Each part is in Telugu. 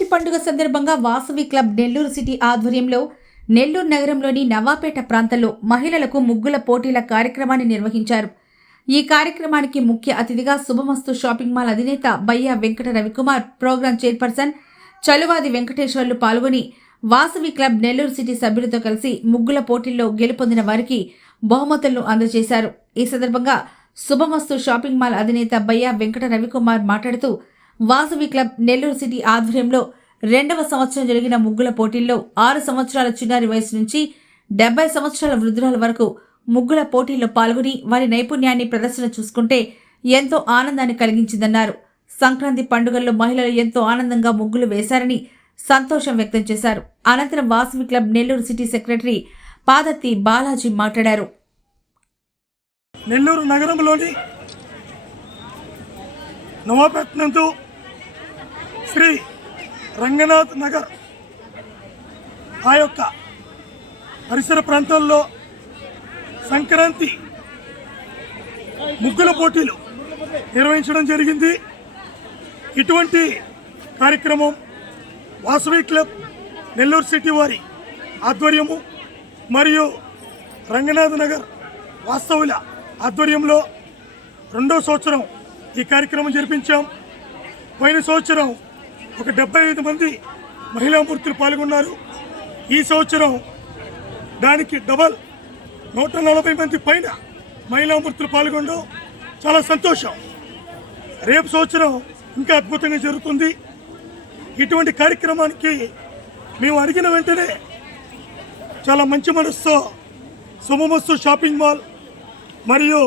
సంక్రాంతి పండుగ సందర్భంగా వాసవి క్లబ్ నెల్లూరు సిటీ ఆధ్వర్యంలో నెల్లూరు నగరంలోని నవాపేట ప్రాంతంలో మహిళలకు ముగ్గుల పోటీల కార్యక్రమాన్ని నిర్వహించారు. ఈ కార్యక్రమానికి ముఖ్య అతిథిగా శుభమస్తు షాపింగ్ మాల్ అధినేత బయ్యా వెంకట రవికుమార్ ప్రోగ్రాం చైర్పర్సన్ చలువాది వెంకటేశ్వర్లు పాల్గొని వాసవి క్లబ్ నెల్లూరు సిటీ సభ్యులతో కలిసి ముగ్గుల పోటీల్లో గెలుపొందిన వారికి బహుమతులను అందజేశారు. ఈ సందర్భంగా శుభమస్తు షాపింగ్ మాల్ అధినేత బయ్యా వెంకట రవికుమార్ మాట్లాడుతూ వాసవి క్లబ్ నెల్లూరు సిటీ ఆధ్వర్యంలో రెండవ సంవత్సరం జరిగిన ముగ్గుల పోటీల్లో ఆరు సంవత్సరాల చిన్నారి వయసు నుంచి డెబ్బై సంవత్సరాల వృద్ధురాల వరకు ముగ్గుల పోటీల్లో పాల్గొని వారి నైపుణ్యాన్ని ప్రదర్శన చూసుకుంటే ఎంతో ఆనందాన్ని కలిగించిందన్నారు. సంక్రాంతి పండుగల్లో మహిళలు ఎంతో ఆనందంగా ముగ్గులు వేశారని సంతోషం వ్యక్తం చేశారు. అనంతరం Vasavi club Nellore city secretary Padatti Balaji మాట్లాడారు. నెల్లూరు నగరంలోని నవాపట్నంతో శ్రీ రంగనాథ్ నగర్. ఆ యొక్క పరిసర ప్రాంతాల్లో సంక్రాంతి ముగ్గుల పోటీలు నిర్వహించడం జరిగింది. ఇటువంటి కార్యక్రమం వాసవి క్లబ్ నెల్లూరు సిటీ వారి ఆధ్వర్యము మరియు రంగనాథ్ నగర్ వాస్తవుల ఆధ్వర్యంలో రెండో సంవత్సరం ఈ కార్యక్రమం జరిపించాం. పోయిన సంవత్సరం ఒక డెబ్బై ఐదు మంది మహిళామూర్తులు పాల్గొన్నారు. ఈ సంవత్సరం దానికి డబల్ నూట నలభై మంది పైన మహిళామూర్తులు పాల్గొనడం చాలా సంతోషం. రేపు సంవత్సరం ఇంకా అద్భుతంగా జరుగుతుంది. ఇటువంటి కార్యక్రమానికి మేము అడిగిన వెంటనే చాలా మంచి మనసుతో శుభమస్తు షాపింగ్ మాల్ మరియు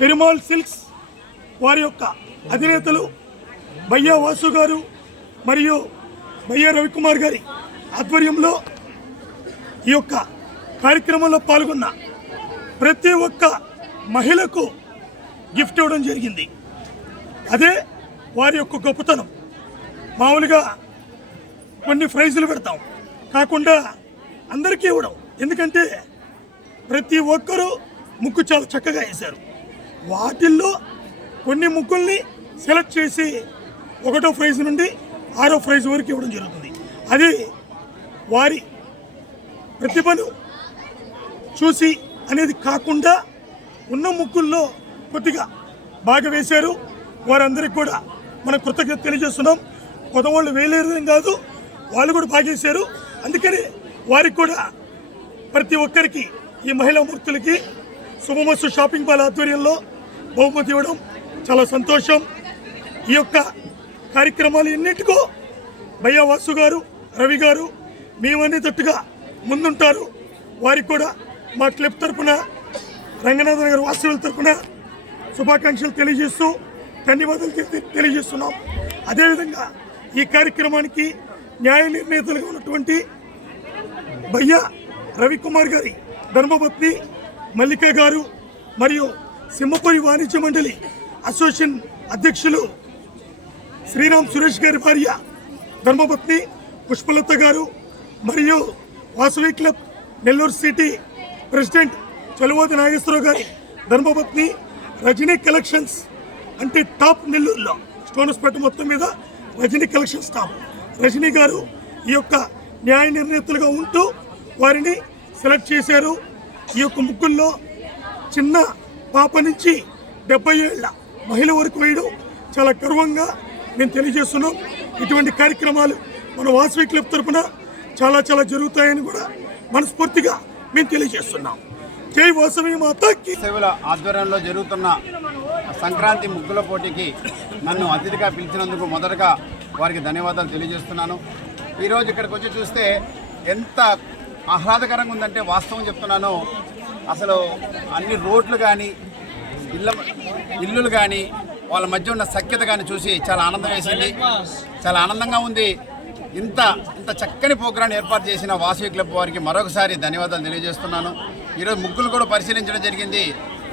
పెరుమాల్ సిల్క్స్ వారి యొక్క అధినేతలు బయ్యా వాసు గారు మరియు బయ్యా రవికుమార్ గారి ఆధ్వర్యంలో ఈ యొక్క కార్యక్రమంలో పాల్గొన్న ప్రతి ఒక్క మహిళకు గిఫ్ట్ ఇవ్వడం జరిగింది. అదే వారి యొక్క గొప్పతనం. మామూలుగా కొన్ని ప్రైజులు పెడతాం. కాకుండా అందరికీ ఇవ్వడం. ఎందుకంటే ప్రతి ఒక్కరూ ముక్కు చాలా చక్కగా వేశారు. వాటిల్లో కొన్ని ముక్కుల్ని సెలెక్ట్ చేసి ఒకటో ప్రైజ్ నుండి ఆరో ప్రైజ్ వరకు ఇవ్వడం జరుగుతుంది. అది వారి ప్రతిభను చూసి అనేది కాకుండా ఉన్న ముగ్గుల్లో కొద్దిగా బాగా వేశారు. వారందరికీ కూడా మనం కృతజ్ఞత తెలియజేస్తున్నాం. కొత్త వాళ్ళు కాదు వాళ్ళు కూడా బాగా వేశారు. అందుకని వారికి కూడా ప్రతి ఒక్కరికి ఈ మహిళా మూర్తులకి శుభమస్తు షాపింగ్ మాల్ ఆధ్వర్యంలో బహుమతి ఇవ్వడం చాలా సంతోషం. ఈ యొక్క కార్యక్రమాలు ఎన్నిటికో భయ్యా వాసు గారు రవి గారు మేమనేటట్టుగా ముందుంటారు. వారికి కూడా మా క్లిప్ తరపున రంగనాథ్ నగర్ వాస్తవుల తరపున శుభాకాంక్షలు తెలియజేస్తూ ధన్యవాదాలు తెలియజేస్తున్నాం. అదేవిధంగా ఈ కార్యక్రమానికి న్యాయ నిర్ణేతలుగా ఉన్నటువంటి భయ్యా రవికుమార్ గారి ధర్మపత్ని మల్లిక గారు మరియు సింహపురి వాణిజ్య మండలి అసోసియేషన్ అధ్యక్షులు శ్రీరామ్ సురేష్ గారి భార్య ధర్మపత్ని పుష్పలత గారు మరియు Vasavi club Nellore city president Chaluvothi Nageswararao గారి ధర్మపత్ని రజనీ కలెక్షన్స్ అంటే టాప్ నెల్లూరులో. స్టోన్స్పేట మొత్తం మీద రజనీ కలెక్షన్స్ టాప్. రజనీ గారు ఈ యొక్క న్యాయ నిర్ణేతలుగా ఉంటూ వారిని సెలెక్ట్ చేశారు. ఈ యొక్క ముగ్గుల్లో చిన్న పాప నుంచి డెబ్బై ఏళ్ళ మహిళ వరకు వేయడం చాలా గర్వంగా మేము తెలియజేస్తున్నాం. ఇటువంటి కార్యక్రమాలు మన వాసవి క్లబ్ తరపున చాలా చాలా జరుగుతాయని కూడా మనస్ఫూర్తిగా మేము తెలియజేస్తున్నాం. జై వాసవి మాతాకి సేవల ఆధ్వర్యంలో జరుగుతున్న సంక్రాంతి ముగ్గుల పోటీకి నన్ను అతిథిగా పిలిచినందుకు మొదటగా వారికి ధన్యవాదాలు తెలియజేస్తున్నాను. ఈరోజు ఇక్కడికి వచ్చి చూస్తే ఎంత ఆహ్లాదకరంగా ఉందంటే వాస్తవం చెప్తున్నాను. అసలు అన్ని రోడ్లు కానీ ఇళ్ళ ఇల్లులు కానీ వాళ్ళ మధ్య ఉన్న సఖ్యత కానీ చూసి చాలా ఆనందం వేసింది. చాలా ఆనందంగా ఉంది. ఇంత ఇంత చక్కని ప్రోగ్రాం ఏర్పాటు చేసిన వాసవి క్లబ్ వారికి మరొకసారి ధన్యవాదాలు తెలియజేస్తున్నాను. ఈరోజు ముగ్గులు కూడా పరిశీలించడం జరిగింది.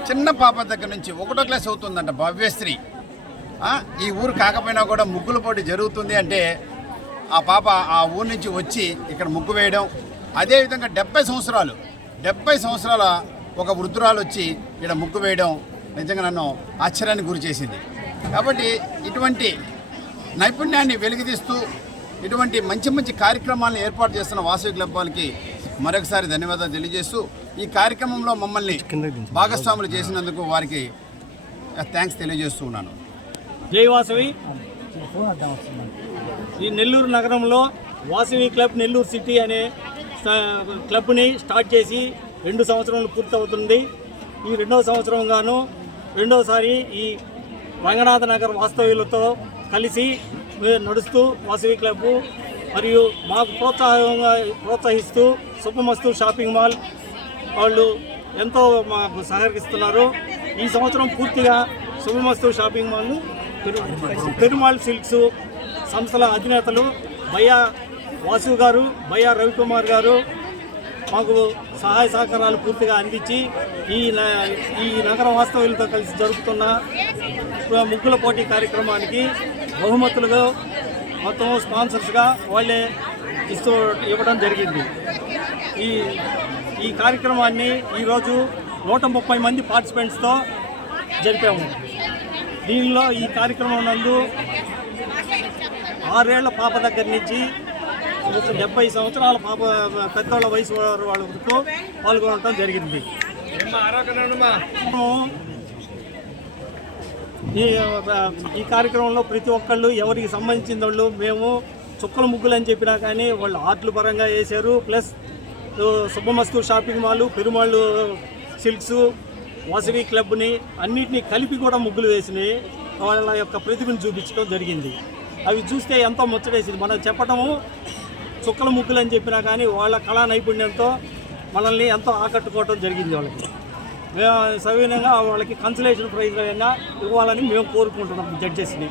చిన్న పాప దగ్గర నుంచి ఒకటో క్లాస్ అవుతుందంట భవ్యశ్రీ. ఈ ఊరు కాకపోయినా కూడా ముగ్గుల పోటీ జరుగుతుంది అంటే ఆ పాప ఆ ఊరు నుంచి వచ్చి ఇక్కడ ముగ్గు వేయడం. అదేవిధంగా డెబ్బై సంవత్సరాలు డెబ్బై సంవత్సరాల ఒక వృద్ధురాలు వచ్చి ఇక్కడ ముగ్గు వేయడం నిజంగా నన్ను ఆశ్చర్యానికి గురి చేసింది. కాబట్టి ఇటువంటి నైపుణ్యాన్ని వెలుగుదీస్తూ ఇటువంటి మంచి మంచి కార్యక్రమాలను ఏర్పాటు చేస్తున్న వాసవి క్లబ్ వాళ్ళకి మరొకసారి ధన్యవాదాలు తెలియజేస్తూ ఈ కార్యక్రమంలో మమ్మల్ని భాగస్వాములు చేసినందుకు వారికి థ్యాంక్స్ తెలియజేస్తూ ఉన్నాను. జై వాసవి. ఈ నెల్లూరు నగరంలో వాసవి క్లబ్ నెల్లూరు సిటీ అనే క్లబ్ని స్టార్ట్ చేసి రెండు సంవత్సరాలు పూర్తవుతుంది. ఈ రెండవ సంవత్సరంగాను రెండోసారి రెండవసారి ఈ రంగనాథ నగర్ వాస్తవ్యులతో కలిసి మేము నడుస్తూ వాసవి క్లబ్ మరియు మాకు ప్రోత్సాహంగా ప్రోత్సహిస్తూ శుభమస్తు షాపింగ్ మాల్ వాళ్ళు ఎంతో మాకు సహకరిస్తున్నారు. ఈ సంవత్సరం పూర్తిగా శుభమస్తు షాపింగ్ మాల్ పెరు- సిల్క్స్ సంస్థల అధినేతలు భయ్యా వాసు గారు భయ్యా రవికుమార్ గారు మాకు సహాయ సహకారాలు పూర్తిగా అందించి ఈ న- ఈ నగర వాస్తవ్యులతో కలిసి జరుగుతున్న ముగ్గుల పోటీ కార్యక్రమానికి బహుమతులుగా మొత్తం స్పాన్సర్స్గా వాళ్ళే ఇస్తూ ఇవ్వడం జరిగింది. ఈ ఈ కార్యక్రమాన్ని ఈరోజు నూట ముప్పై మంది పార్టిసిపెంట్స్తో జరిపాము. దీనిలో ఈ కార్యక్రమం నందు ఆరేళ్ళ పాప దగ్గర నుంచి డెబ్బై సంవత్సరాల పాప పెద్దవాళ్ళ వయసు వారు వాళ్ళ వరకు పాల్గొనడం జరిగింది. ఈ ఈ కార్యక్రమంలో ప్రతి ఒక్కళ్ళు ఎవరికి సంబంధించిన వాళ్ళు మేము చుక్కల ముగ్గులు అని చెప్పినా కానీ వాళ్ళు ఆర్ట్లు పరంగా వేశారు. Plus Subhamastu shopping mall Perumallu silks Vasavi క్లబ్ని అన్నిటినీ కలిపి కూడా ముగ్గులు వేసినాయి. వాళ్ళ యొక్క ప్రతిభను చూపించడం జరిగింది. అవి చూస్తే ఎంతో ముచ్చటేసింది. మనం చెప్పటము చుక్కల ముగ్గులు అని చెప్పినా కానీ వాళ్ళ కళా నైపుణ్యంతో మనల్ని ఎంతో ఆకట్టుకోవడం జరిగింది వాళ్ళకి. మేము సవినయంగా వాళ్ళకి కన్సలేషన్ ప్రైజ్ అయినా ఇవ్వాలని మేము కోరుకుంటున్నాం జడ్జెస్ని.